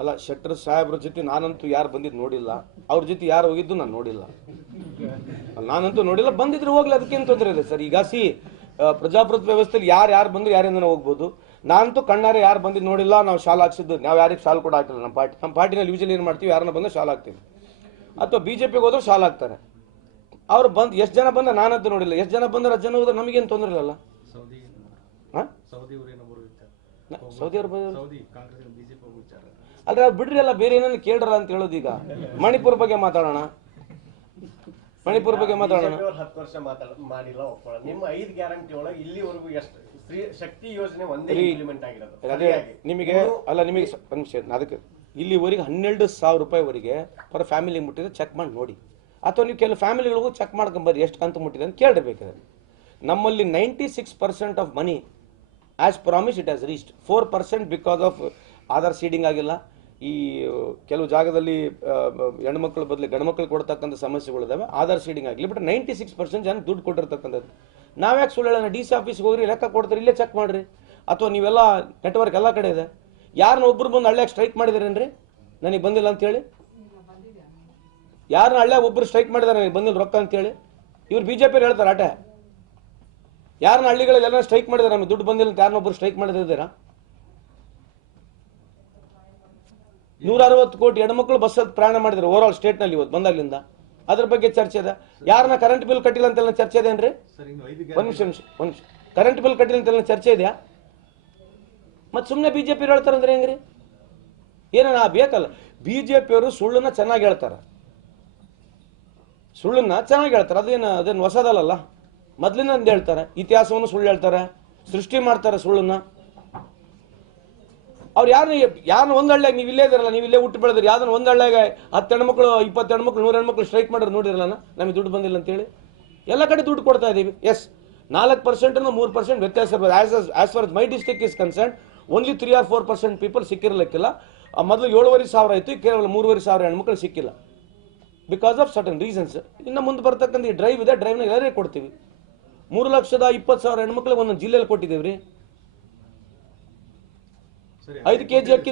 ಅಲ್ಲ, ಶೆಟ್ಟರ್ ಸಾಹೇಬ್ರ ಜೊತೆ ನಾನಂತೂ ಯಾರು ಬಂದಿದ್ದು ನೋಡಿಲ್ಲ. ಅವ್ರ ಜೊತೆ ಯಾರು ಹೋಗಿದ್ದು ನಾನು ನೋಡಿಲ್ಲ. ನಾನಂತೂ ನೋಡಿಲ್ಲ. ಬಂದಿದ್ರೆ ಹೋಗ್ಲಿ, ಅದಕ್ಕೇನು ತೊಂದರೆ ಇದೆ? ಸರ್, ಈಗ ಸಿ ಪ್ರಜಾಪ್ರಭುತ್ವ ವ್ಯವಸ್ಥೆಯಲ್ಲಿ ಯಾರು ಯಾರು ಬಂದ್ರು ಯಾರಿಂದ ಹೋಗ್ಬೋದು. ನಾನಂತೂ ಕಣ್ಣಾರೆ ಯಾರು ಬಂದಿದ್ದು ನೋಡಿಲ್ಲ. ನಾವು ಶಾಲ್ ಹಾಕ್ಸಿದ್ದು, ನಾವು ಯಾರಿಗೆ ಶಾಲ್ ಕೂಡ ಹಾಕಿಲ್ಲ ನಮ್ಮ ಪಾರ್ಟಿ ನಮ್ಮ ಪಾರ್ಟಿನಲ್ಲಿ ಯೂಶಲಿ ಏನು ಮಾಡ್ತೀವಿ, ಯಾರನ್ನ ಬಂದ್ರೆ ಶಾಲ್ ಹಾಕ್ತೀವಿ. ಅಥವಾ ಬಿ ಜೆ ಪಿಗೆ ಹೋದ್ರೆ ಶಾಲ್ ಹಾಕ್ತಾರೆ. ಅವ್ರು ಬಂದು, ಎಷ್ಟು ಜನ ಬಂದ ನಾನಂತೂ ನೋಡಿಲ್ಲ. ಎಷ್ಟು ಜನ ಬಂದ್ರೆ ಜನ ಹೋದ್ರೆ ನಮಗೇನು ತೊಂದರೆ ಇಲ್ಲಲ್ಲ ಸೌದಿ ಹಾಂ ಸೌದಿ ಅವ್ರು ಏನೋ ಬರೋ ವಿಚಾರ ಸೌದಿ ಅವ್ರು ಬಂದ್ರು ಸೌದಿ ಕಾಂಗ್ರೆಸ್ ಬಿಜೆಪಿ ಹೋಗೋ ವಿಚಾರ ಅಲ್ರಿ ಅದು ಬಿಡ್ರಿ ಎಲ್ಲ ಬೇರೆ ಏನೇನು ಕೇಳ್ರಲ್ಲ ಅಂತ ಹೇಳೋದು ಈಗ ಮಣಿಪುರ ಬಗ್ಗೆ ಮಾತಾಡೋಣ. ಮಣಿಪುರ ಬಗ್ಗೆ ಮಾತಾಡೋಣ. ಹತ್ತು ವರ್ಷ ಮಾತಾಡ ಮಾಡಿಲ್ಲ ಒಪ್ಪ ನಿಮ್ಮ ಐದು ಗ್ಯಾರಂಟಿ ಒಳಗೆ ಇಲ್ಲಿವರೆಗೂ ಎಷ್ಟು ಸ್ತ್ರೀ ಶಕ್ತಿ ಯೋಜನೆ ಒಂದೇ ಇಂಪ್ಲಿಮೆಂಟ್ ಆಗಿರೋದು. ಅದೇ ನಿಮಗೆ ಅಲ್ಲ ನಿಮಗೆ ಅದಕ್ಕೆ ಇಲ್ಲಿವರೆಗೆ ಹನ್ನೆರಡು ಸಾವಿರ ರೂಪಾಯಿವರೆಗೆ ಪರ್ ಫ್ಯಾಮಿಲಿ ಮುಟ್ಟಿದ್ರೆ ಚೆಕ್ ಮಾಡಿ ನೋಡಿ. ಅಥವಾ ನೀವು ಕೆಲವು ಫ್ಯಾಮಿಲಿಗಳಿಗೂ ಚೆಕ್ ಮಾಡ್ಕೊಂಬರ್ರಿ ಎಷ್ಟು ಕಂತು ಮುಟ್ಟಿದೆ ಅಂತ ಕೇಳಿರ್ಬೇಕಾದ್ರೆ ನಮ್ಮಲ್ಲಿ ninety six percent of money as promise it as reached four percent because of Aadhaar seeding ಆಗಿಲ್ಲ. ಈ ಕೆಲವು ಜಾಗದಲ್ಲಿ ಹೆಣ್ಮಕ್ಳು ಬದಲು ಗಂಡ್ಮಕ್ಳು ಕೊಡ್ತಕ್ಕಂಥ ಸಮಸ್ಯೆಗಳಿದಾವೆ ಆಧಾರ್ ಸೀಡಿಂಗ್ ಆಗಲಿ. ಬಟ್ ನೈಂಟಿ ಸಿಕ್ಸ್ ಪರ್ಸೆಂಟ್ ಜನ ದುಡ್ಡು ಕೊಟ್ಟಿರ್ತಕ್ಕಂಥದ್ದು. ನಾವ್ಯಾಕೆ ಸುಳ್ಳು ಹೇಳೋಣ ಡಿ ಸಿ ಆಫೀಸ್ಗೆ ಹೋಗ್ರಿ, ಲೆಕ್ಕ ಕೊಡ್ತಾರೆ, ಇಲ್ಲೇ ಚೆಕ್ ಮಾಡಿರಿ. ಅಥವಾ ನೀವೆಲ್ಲ ನೆಟ್ವರ್ಕ್ ಎಲ್ಲ ಕಡೆ ಇದೆ. ಯಾರನ್ನ ಒಬ್ರು ಬಂದು ಹಳ್ಳ್ಯಾಗ ಸ್ಟ್ರೈಕ್ ಮಾಡಿದಾರೇನ್ರಿ? ನನಗೆ ಬಂದಿಲ್ಲ ಅಂತೇಳಿ? ಯಾರನ್ನ ಹಳ್ಳ್ಯಾಗ ಒಬ್ರು ಸ್ಟ್ರೈಕ್ ಮಾಡಿದಾರೆ, ನನಗೆ ಬಂದಿಲ್ಲ ರೊಕ್ಕ ಅಂತೇಳಿ? ಇವ್ರು ಬಿ ಜೆ ಪಿ ಹೇಳ್ತಾರೆ, ಆಟ. ಯಾರನ್ನ ಹಳ್ಳಿಗಳಲ್ಲಿ ಎಲ್ಲ ಸ್ಟ್ರೈಕ್ ಮಾಡಿದಾರೆ? ನಮಗೆ ದುಡ್ಡು ಬಂದಿಲ್ಲ ಅಂತ ಯಾರನ್ನ ಒಬ್ರು ಸ್ಟ್ರೈಕ್ ಮಾಡಿದಿದ್ದೀರಾ ನೂರ ಅರವತ್ತು ಕೋಟಿ ಹೆಣ್ಮಕ್ಳು ಬಸ್ಸಲ್ಲಿ ಪ್ರಯಾಣ ಮಾಡಿದ್ರು ಓವರ್ ಆಲ್ ಸ್ಟೇಟ್ನಲ್ಲಿ ಇವತ್ತು ಬಂದಾಗ್ಲಿಂದ. ಅದ್ರ ಬಗ್ಗೆ ಚರ್ಚೆ ಇದೆ. ಯಾರನ್ನ ಕರೆಂಟ್ ಬಿಲ್ ಕಟ್ಟಿಲ್ಲ ಅಂತೆಲ್ಲ ಚರ್ಚೆ ಇದೆ ಏನ್ರಿ? ಒಂದು ನಿಮಿಷ ನಿಮಿಷ ಒಂದ್ ನಿಮಿಷ. ಕರೆಂಟ್ ಬಿಲ್ ಕಟ್ಟಿಲ್ಲ ಅಂತೆಲ್ಲ ಚರ್ಚೆ ಇದೆಯಾ? ಮತ್ತೆ ಸುಮ್ಮನೆ ಬಿ ಜೆ ಪಿ ಹೇಳ್ತಾರಂದ್ರೆ ಹೆಂಗ್ರಿ? ಏನ ಬೇಕಲ್ಲ. ಬಿ ಜೆ ಪಿಯವರು ಸುಳ್ಳನ್ನ ಚೆನ್ನಾಗಿ ಹೇಳ್ತಾರೆ. ಸುಳ್ಳನ್ನ ಚೆನ್ನಾಗಿ ಹೇಳ್ತಾರೆ. ಅದೇನು ಅದೇನು ಹೊಸದಲ್ಲ ಮೊದಲಿನ ಒಂದು ಹೇಳ್ತಾರೆ, ಇತಿಹಾಸವನ್ನು ಸುಳ್ಳು ಹೇಳ್ತಾರೆ, ಸೃಷ್ಟಿ ಮಾಡ್ತಾರೆ ಸುಳ್ಳನ್ನ. ಅವ್ರು ಯಾರು ಯಾರನ್ನ ಒಂದು ಹಳ್ಳಿಯಾಗ ನೀವು ಇಲ್ಲೇ ಇದಾರಲ್ಲ, ನೀವು ಇಲ್ಲೇ ಹುಟ್ಟು ಬೆಳೆದ್ರಿ ಯಾವ್ದನ್ನ ಒಂದ್ ಹಳ್ಳಿಯಾಗ ಹತ್ತು ಹೆಣ್ಮಕ್ಳು ಇಪ್ಪತ್ತು ಹೆಣ್ಮಕ್ಳು ನೂರು ಹೆಣ್ಮಕ್ಳು ಸ್ಟ್ರೈಕ್ ಮಾಡಿದ್ರೆ ನೋಡಿರಲ್ಲ, ನಮಗೆ ದುಡ್ಡು ಬಂದಿಲ್ಲ ಅಂತೇಳಿ. ಎಲ್ಲ ಕಡೆ ದುಡ್ಡು ಕೊಡ್ತಾ ಇದೀವಿ. ಎಸ್ ನಾಲ್ಕು ಪರ್ಸೆಂಟ್ ಮೂರು ಪರ್ಸೆಂಟ್ ವ್ಯತ್ಯಾಸ ಇರ್ಬೋದು. As as for my district is concern only three or four percent people ಸಿಕ್ಕಿರಲಿಕ್ಕಿಲ್ಲ. ಮೊದಲು ಏಳುವರೆ ಸಾವಿರ ಆಯಿತು ಕೇವಲ ಮೂರುವರೆ ಸಾವಿರ ಹೆಣ್ಮಕ್ಳು ಸಿಕ್ಕಿಲ್ಲ. ಬಿಕಾಸ್ ಆಫ್ ಸರ್ಟನ್ ರೀಸನ್ಸ್ ಇನ್ನು ಮುಂದೆ ಬರ್ತಕ್ಕಂಥ ಈ ಡ್ರೈವ್ ಇದೆ ಡ್ರೈವ್ನ ಎಲ್ಲರೇ ಕೊಡ್ತೀವಿ. ಮೂರು ಲಕ್ಷದ ಇಪ್ಪತ್ತು ಸಾವಿರ ಹೆಣ್ಮಕ್ಳಿಗೆ ಒಂದೊಂದು ಜಿಲ್ಲೆಯಲ್ಲಿ ಕೊಟ್ಟಿದ್ದೇವ್ರಿ. ಐದು ಕೆ ಜಿ ಅಕ್ಕಿ